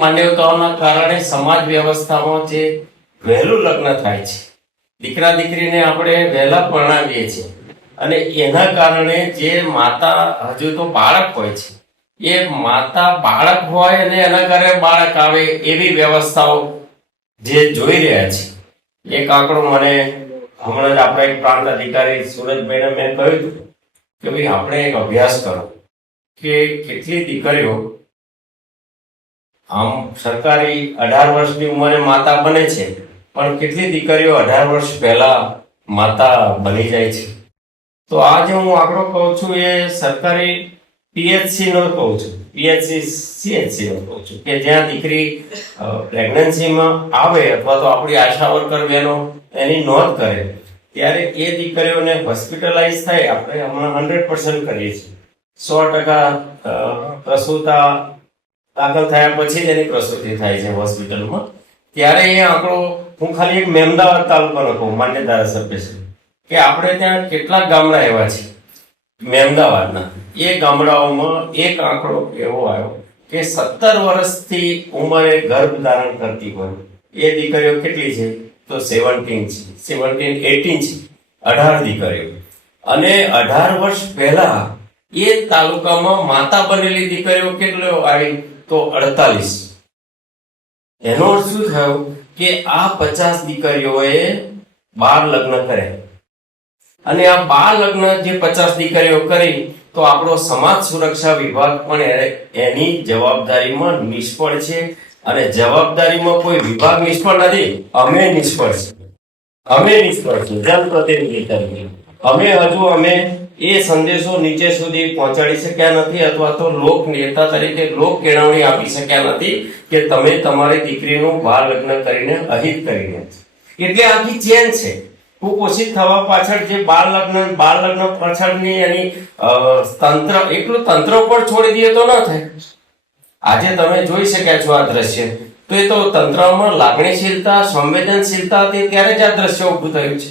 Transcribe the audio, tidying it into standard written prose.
માન્યતાઓના કારણે સમાજ વ્યવસ્થામાં જે વહેલું લગ્ન થાય છે, દીકરા દીકરીને આપણે વહેલા પરણાવીએ છીએ અને એના કારણે જે માતા હજુ તો બાળક હોય છે, એ માતા બાળક હોય અને એના ઘરે બાળક આવે એવી વ્યવસ્થાઓ જે જોઈ રહ્યા છે. એક આંકડો મને હમણાં જ આપણા એક પ્રાંત અધિકારી સુરજભાઈને મેં કહ્યું હતું કે ભાઈ આપણે એક અભ્યાસ કરો કે કેટલી દીકરીઓ આમ સરકારી 18 વર્ષની ઉંમરે માતા બને છે, પણ કેટલી દીકરીઓ 18 વર્ષ પહેલા માતા બની જાય છે. તો આજે હું આંકડો કહું છું એ સરકારી પીએચસી નો કહું છું, પીએચસી સીએચસી નો કહું છું કે જ્યાં દીકરી પ્રેગ્નન્સીમાં આવે અથવા તો આપણી આશા વર્કર બહેનો એની નોંધ કરે ત્યારે એ દીકરીઓને હોસ્પિટલાઇઝ થાય. આપણે હમણાં 100% કરીએ છીએ, 100% પ્રસૂતા દાખલ થયા પછી તેની પ્રસૂતિ થાય છે હોસ્પિટલમાં. ત્યારે એ આંકડો હું ખાલી એક મહેમદાવાદ તાલુકાનો કહું, માન્ય ધારાસભ્ય કે આપણે ત્યાં કેટલાક ગામડા એવા છે મહેમદાવાદના, એ ગામડાઓમાં એક આંકડો એવો આવ્યો કે 17 વર્ષથી ઉંમરે ગર્ભ ધારણ કરતી હોય એ દીકરીઓ કેટલી છે તો 17 છે, 17 18 છે, 18 દીકરીઓ. અને 18 વર્ષ પહેલા એ તાલુકામાં માતા બનેલી દીકરીઓ કેટલો આવી તો 48. એનો અર્થ શું થયો કે આ 50 દીકરીઓએ 12 લગ્ન કર્યા અને આ 12 લગ્ન જે 50 દીકરીઓ કરી તો આપણો સમાજ સુરક્ષા વિભાગ પણ એની જવાબદારીમાં નિષ્ફળ છે. અને જવાબદારીમાં કોઈ વિભાગ નિષ્ફળ નથી, અમે નિષ્ફળ છીએ જનપ્રતિનિધિ તરીકે. અમે એ સંદેશો નીચે સુધી પહોંચાડી શક્યા નથી અથવા તો લોક નેતા તરીકે લોક કેળવણી આપી શક્યા નથી કે તમે તમારી દીકરીનું 12 લગ્ન કરીને અહિત કરીને. એટલે આખી ચેન છે. કુપોષિત થવા પાછળ જે 12 લગ્ન પાછળની એની તંત્ર એકલું તંત્ર ઉપર છોડી દઈએ તો ન થાય. આજે તમે જોઈ શક્યા છો આ દ્રશ્ય, તો એ તો તંત્રમાં લાગણીશીલતા સંવેદનશીલતા હતી ત્યારે જ આ દ્રશ્ય ઉભું થયું છે.